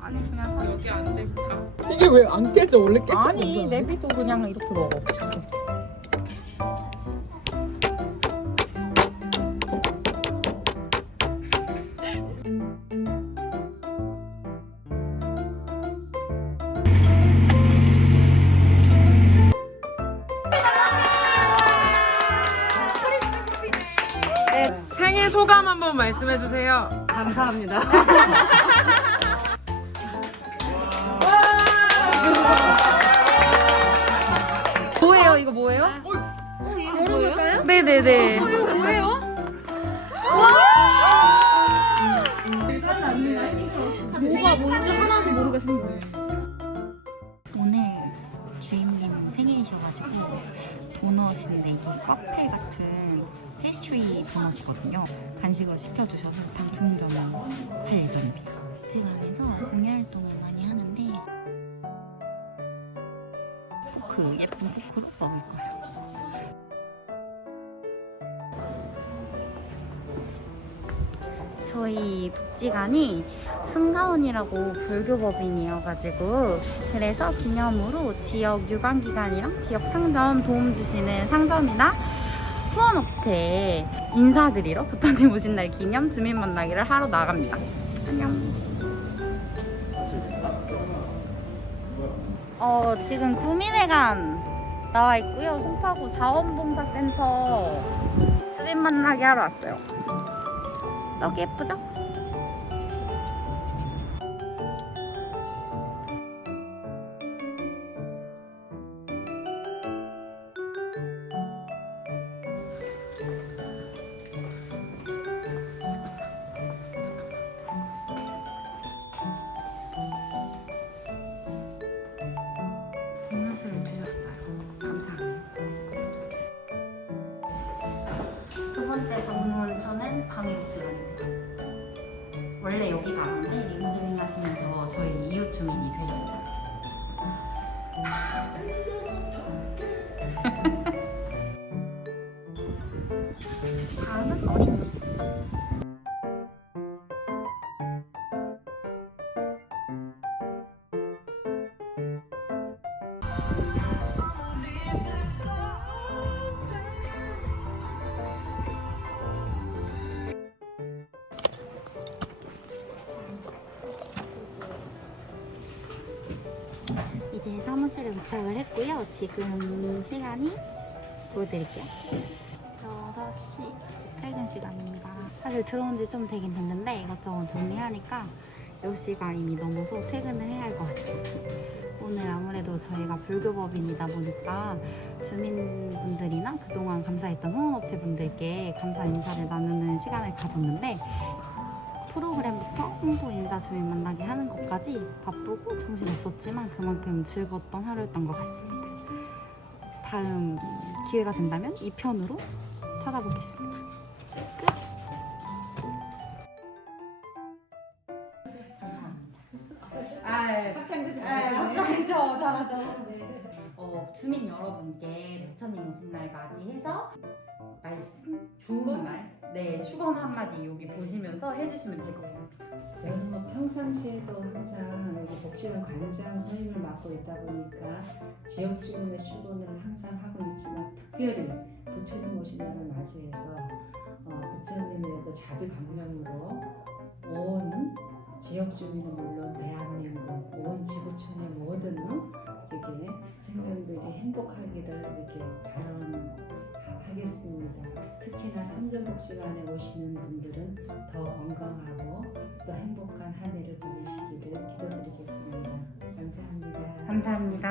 아니 그냥 여기 앉을까? 이게 왜 안 깨져? 원래 깨져? 아니 내비도 그냥 이렇게 먹어. 네, 생일 소감 한번 말씀해 주세요. 감사합니다. 뭐예요? 이거 뭐예요? 이거 뭐예요? 네네네. 이거 뭐예요? 뭐가 뭔지 하나도 모르겠어. 도넛인데 이게 커피 같은 페스트리 도넛이거든요. 간식으로 시켜주셔서 당첨전을 할 예정입니다. 직안에서 공예 활동을 많이 하는데 포크 예쁜 포크로 먹을 거예요. 저희 복지관이 승가원이라고 불교법인이어가지고 그래서 기념으로 지역 유관기관이랑 지역 상점 도움 주시는 상점이나 후원업체에 인사드리러 부처님 오신 날 기념 주민 만나기를 하러 나갑니다. 안녕. 어, 지금 구민회관 나와 있고요. 송파구 자원봉사센터 주민 만나기 하러 왔어요. 너무 예쁘죠? 방문 저는 방해복지관입니다. 원래 여기 가는데 리모델링 하시면서 저희 이웃 주민이 되셨어요. 다음은 어린이 제 사무실에 도착을 했고요. 지금 시간이 보여드릴게요. 6시 퇴근 시간입니다. 사실 들어온 지 좀 되긴 됐는데 이것저것 정리하니까 10시가 이미 넘어서 퇴근을 해야 할 것 같습니다. 오늘 아무래도 저희가 불교법인이다 보니까 주민분들이나 그동안 감사했던 후원업체분들께 감사 인사를 나누는 시간을 가졌는데 프로그램부터 홍보 주민 만나게 하는 것까지 바쁘고 정신 없었지만 그만큼 즐거웠던 하루였던 것 같습니다. 다음 기회가 된다면 2편으로 찾아보겠습니다. 합창도 잘하죠, 잘하죠. 어, 주민 여러분께 부처님 오신 날 맞이해서 말씀, 좋은 말, 네, 축원 한마디 여기 보시면서 해주시면 될 것 같습니다. 평상시에도 항상 여기 복지관 관장 선임을 맡고 있다 보니까 지역 주민의 축원을 항상 하고 있지만 특별히 부처님 오신 날을 맞이해서 어, 부처님의 그 자비 광명으로 온 지역 주민은 물론 대한민국 온 지구촌의 모든 저기 생명들이 행복하기를 이렇게 바람하겠습니다. 특히나 삼전복지관에 오시는 분들은 더 건강하고 또 행복한 감사합니다.